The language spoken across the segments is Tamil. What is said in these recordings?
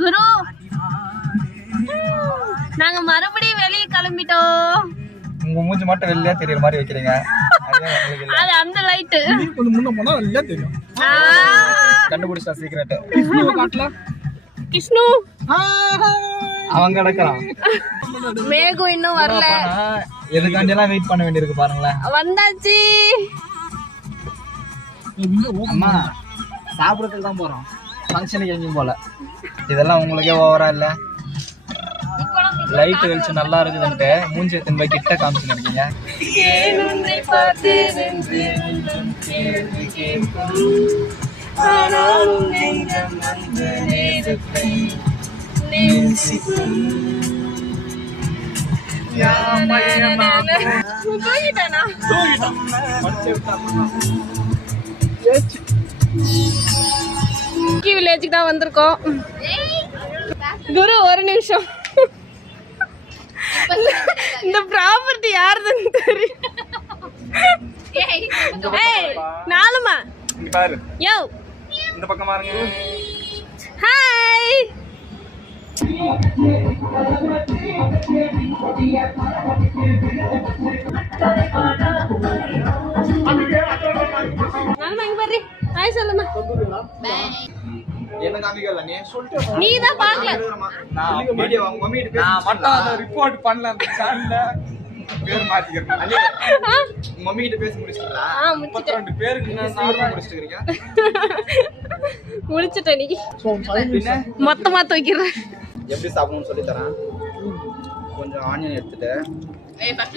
குரு நாங்க மறுபடியும் வெளியே கிளம்பிட்டோம். உங்க மூஞ்சி மட்டும் வெளியே தெரியற மாதிரி வைக்கிறீங்க. அது அந்த லைட் கொஞ்சம் முன்ன போனா வெளியே தெரியும். கண்டுபிடிச்சா சீக்ரெட். கிஷ்ணு அவங்க கிடக்குறான். மேகு இன்னும் வரல. எதுக்காண்டி எல்லாம் வெயிட் பண்ண வேண்டியிருக்கு பாருங்களேன். வந்தாச்சு. அம்மா சாப்பிடறதுக்கு தான் போறோம், ஃபங்க்ஷனுக்கு எங்கேயும் போல. இதெல்லாம் உங்களுக்கே ஓவரா இல்ல? லைட் வெளிச்சம் நல்லா இருக்குதுன்ட்டு மூஞ்சி எத்தனை போய் கிட்ட காமிச்சுன்னு இருக்கீங்க. வில்லேஜுக்கு தான் வந்திருக்கோம். குரு ஒரு நிமிஷம், இந்த ப்ராப்பர்ட்டி யாருதுன்னு தெரியும். நாலுமா பாரு, யோ இந்த பக்கம் பாருங்க. ஹாய். நாலுமா இங்க பாரு, ஹாய் சொல்லுமா. என்ன காமிக்கல நீ சொல்லிட்டு நீ தான் பார்க்கல. நான் வீடியோ உங்க மம்மி கிட்ட பேசி நான் மட்டும் அத ரிப்போர்ட் பண்ணல அந்த சேனல்ல. பேர் மாத்திக்கிறேன். உங்க மம்மி கிட்ட பேசி முடிச்சிட்டீங்களா? 32 பேருக்கு நான் நார்மலா முடிச்சிட்டீங்க. முடிச்சிட்டேன் நீ. மொத்தமா தூக்கிடுறேன். எப்படி சாப்பிடணும்னு சொல்லி தரேன். கொஞ்சம் ஆனியன் எடுத்துட்டு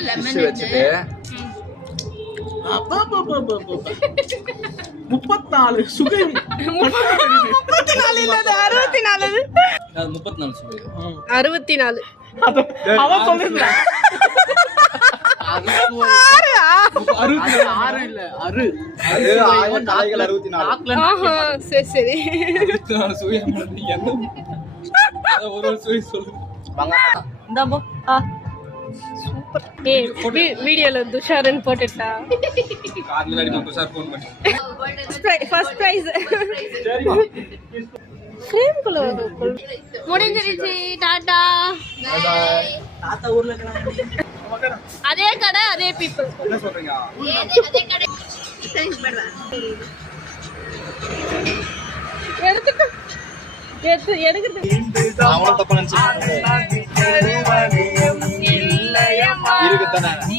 லெமன் வச்சிட்டு 34 சுகர் 34 இல்ல, அது 64. அது 34 சுகர். 64 அவன் சொல்லுடா. 66 இல்ல 6 அது 64. ஆஹா சரி சரி. 64 சுகர் என்ன? அத ஒரு சுகர் சொல்லு. வாங்க இந்தாம்போ. சூப்பர். ஏய் வீடியோல துஷாரன் போட்டுட்டா. காதுல அடி துஷார் ஃபோன் பண்ணி. First prize. சரிமா. ஃப்ரேம் குள்ள முடிஞ்சிருச்சு. டாடா. Bye bye. தாத்தா ஊர்ல இருக்காங்க. அதே கடை அதே பீப்பிள். என்ன சொல்றீங்க? அதே கடை. தேங்க்ஸ் படுவா. எடுக்கிறது அவள தப்பா நினைச்சீங்க. இருக்குதானே